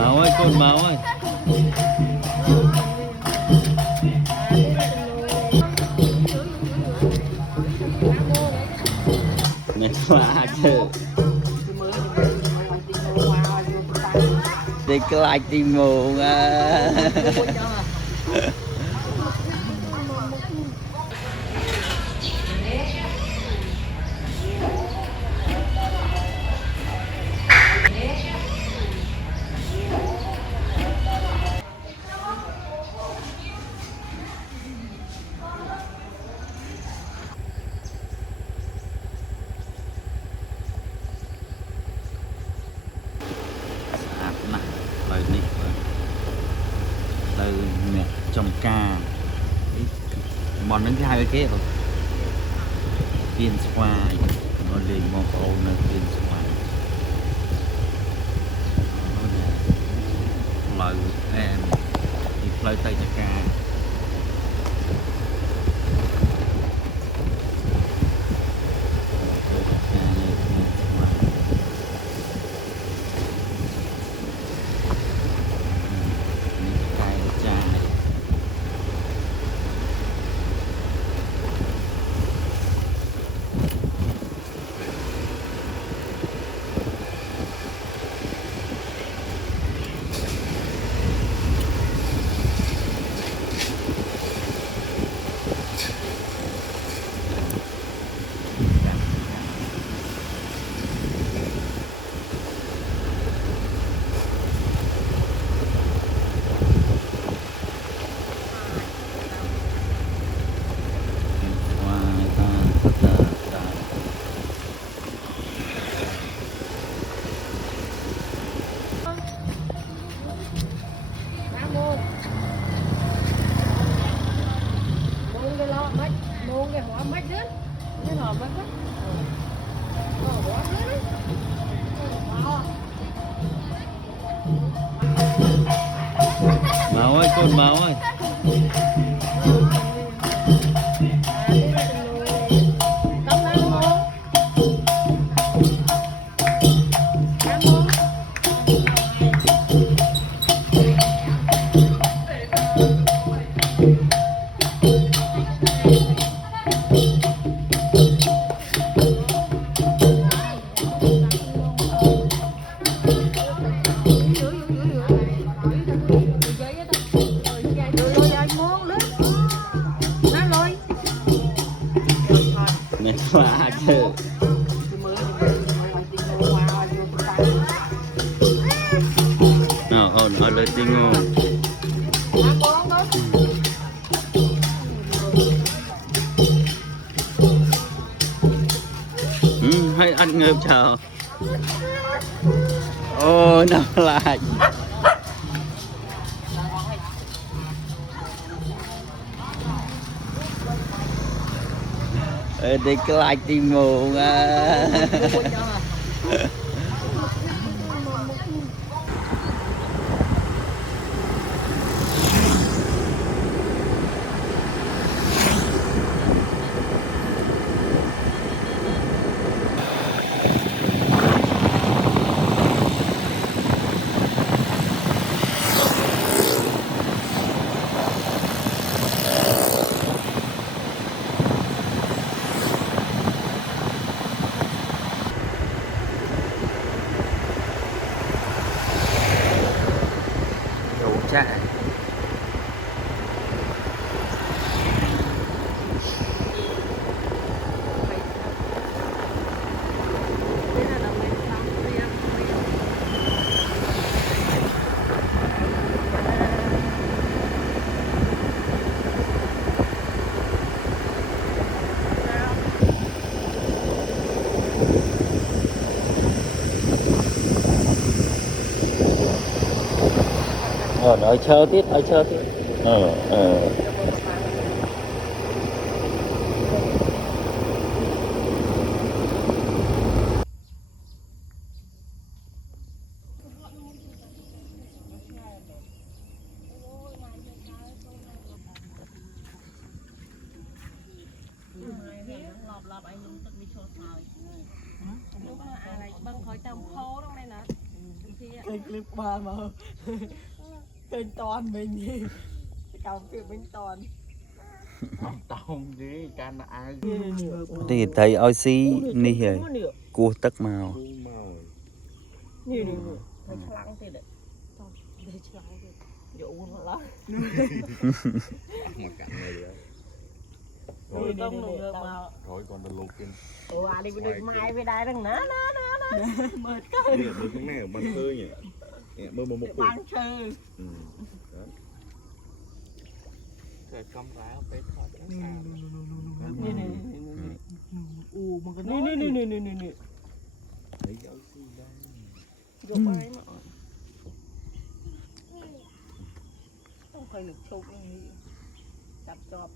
Máu ơi, con máu ơi. Mẹ quá chứ. Đi cái like đi mù à. Lời này từ mẹ trồng cà món đến hai cái rồi viên xoài nó liền một ô nó viên xoài lời em thì lời tay cho cà máu ơi, con máu ơi. Mẹ quá chứ. Nào ở lời tiếng ngon. Hay ăn ngợp chào. Ôi nó lại. Đi cái like đi mù à. Chạy ở chờ tiếp lọp anh những tận đi cho xài lúc mà ai lại bưng khói tầm khô trong đây nè คลิปมาเป็นตอนเป็นนี่เก่าเปลี่ยนเป็นตอน tông gì can ai นี่ thì thấy oi xí ni hề cua tất màu นี่เคยฉลังติดเลยเดี๋ยวฉลังติดเดี๋ยวอุ่นหมดละ một cạnh này nữa ต้องลงเรือมา rồi còn là lục trên ตัวอะไรไปดึงไม้ไปได้ตั้งนะเมิดก็ đây là cái này ở ban khơi nhỉ mơ một บางเชอ เกิดกำไรเอาไปถอดแล้วสาว นี่อูมันก็นี่ lấy dao xi đây ยกไม้มาต้องคอยหลุดโชคนี่จับจอบ